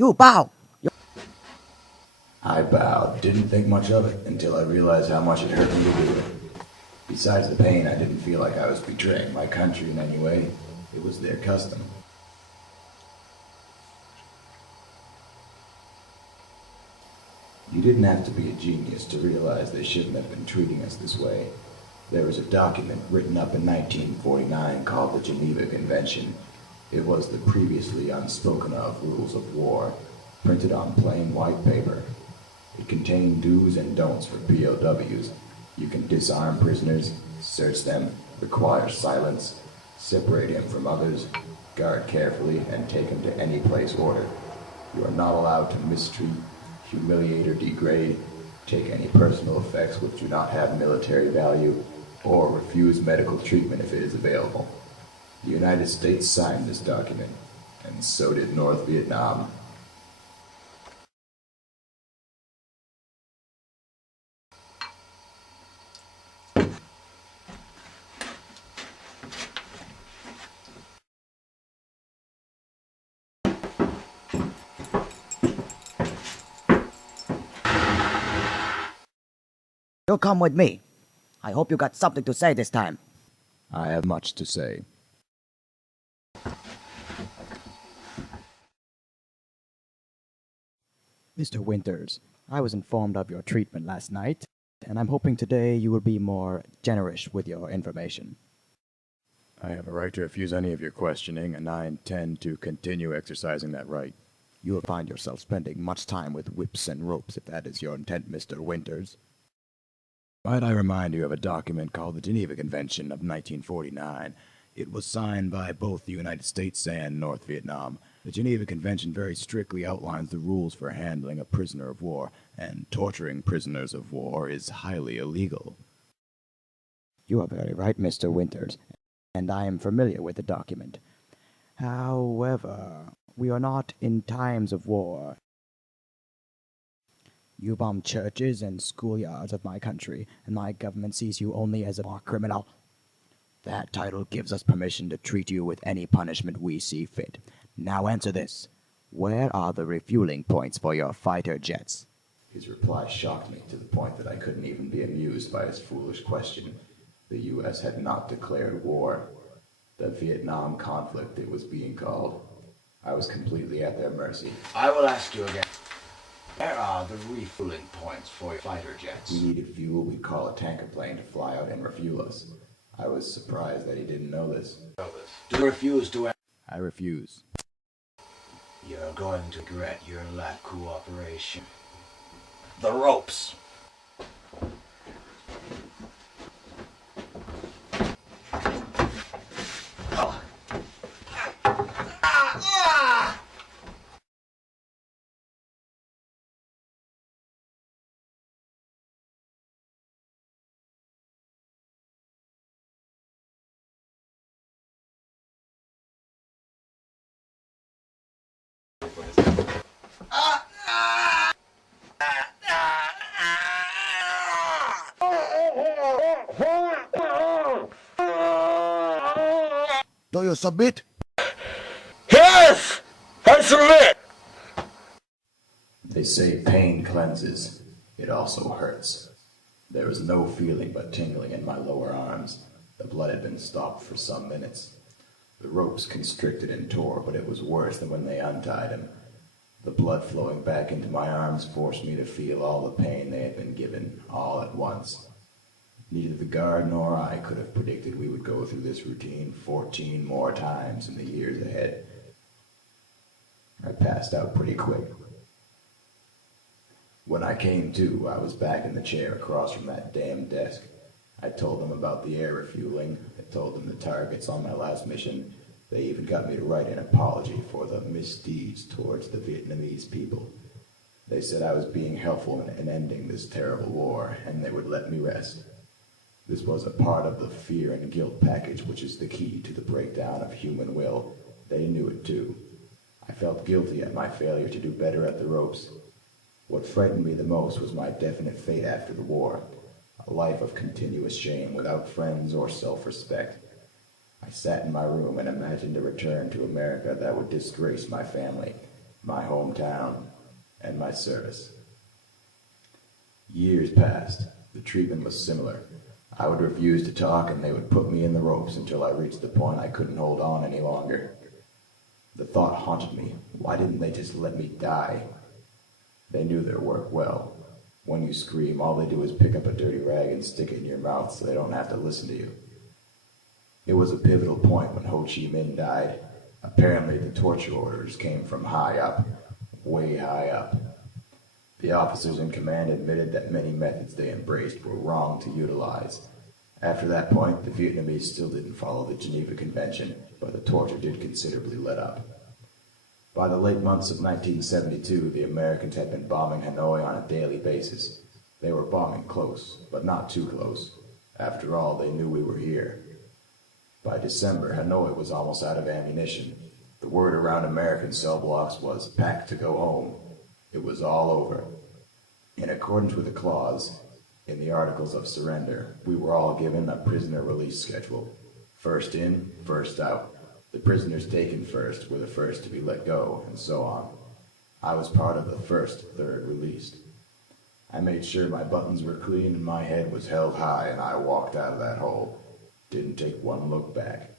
You bow! I bowed, didn't think much of it until I realized how much it hurt me to do it. Besides the pain, I didn't feel like I was betraying my country in any way. It was their custom. You didn't have to be a genius to realize they shouldn't have been treating us this way. There was a document written up in 1949 called the Geneva Convention. It was the previously unspoken of rules of war, printed on plain white paper. It contained do's and don'ts for POWs. You can disarm prisoners, search them, require silence, separate him from others, guard carefully, and take him to any place ordered. You are not allowed to mistreat, humiliate, or degrade, take any personal effects which do not have military value, or refuse medical treatment if it is available. The United States signed this document, and so did North Vietnam. You come with me. I hope you got something to say this time. I have much to say. Mr. Winters, I was informed of your treatment last night, and I'm hoping today you will be more generous with your information. I have a right to refuse any of your questioning, and I intend to continue exercising that right. You will find yourself spending much time with whips and ropes if that is your intent, Mr. Winters. Might I remind you of a document called the Geneva Convention of 1949? It was signed by both the United States and North Vietnam. The Geneva Convention very strictly outlines the rules for handling a prisoner of war, and torturing prisoners of war is highly illegal. You are very right, Mr. Winters, and I am familiar with the document. However, we are not in times of war. You bomb churches and schoolyards of my country, and my government sees you only as a war criminal. That title gives us permission to treat you with any punishment we see fit. Now answer this. Where are the refueling points for your fighter jets? His reply shocked me to the point that I couldn't even be amused by his foolish question. The U.S. had not declared war. The Vietnam conflict, it was being called. I was completely at their mercy. I will ask you again. Where are the refueling points for your fighter jets? We needed fuel, we'd call a tanker plane to fly out and refuel us. I was surprised that he didn't know this. Do you refuse to... I refuse. You're going to regret your lack of cooperation. The ropes! Do you submit? Yes! I submit! They say pain cleanses. It also hurts. There was no feeling but tingling in my lower arms. The blood had been stopped for some minutes. The ropes constricted and tore, but it was worse than when they untied him. The blood flowing back into my arms forced me to feel all the pain they had been given, all at once. Neither the guard nor I could have predicted we would go through this routine 14 more times in the years ahead. I passed out pretty quick. When I came to, I was back in the chair across from that damn desk. I told them about the air refueling. I told them the targets on my last mission. They even got me to write an apology for the misdeeds towards the Vietnamese people. They said I was being helpful in ending this terrible war, and they would let me rest. This was a part of the fear and guilt package, which is the key to the breakdown of human will. They knew it too. I felt guilty at my failure to do better at the ropes. What frightened me the most was my definite fate after the war. A life of continuous shame without friends or self-respect. I sat in my room and imagined a return to America that would disgrace my family. my hometown, and my service. Years passed. The treatment was similar. I would refuse to talk and they would put me in the ropes until I reached the point I couldn't hold on any longer. The thought haunted me. Why didn't they just let me die? They knew their work well. When you scream, all they do is pick up a dirty rag and stick it in your mouth so they don't have to listen to you. It was a pivotal point when Ho Chi Minh died. Apparently the torture orders came from high up, way high up. The officers in command admitted that many methods they embraced were wrong to utilize. After that point, the Vietnamese still didn't follow the Geneva Convention, but the torture did considerably let up. By the late months of 1972, the Americans had been bombing Hanoi on a daily basis. They were bombing close, but not too close. After all, they knew we were here. By December, Hanoi was almost out of ammunition. The word around American cell blocks was packed to go home. It was all over. In accordance with a clause in the Articles of Surrender, we were all given a prisoner release schedule. First in, first out. The prisoners taken first were the first to be let go, and so on. I was part of the first third released. I made sure my buttons were clean and my head was held high, and I walked out of that hole. Didn't take one look back.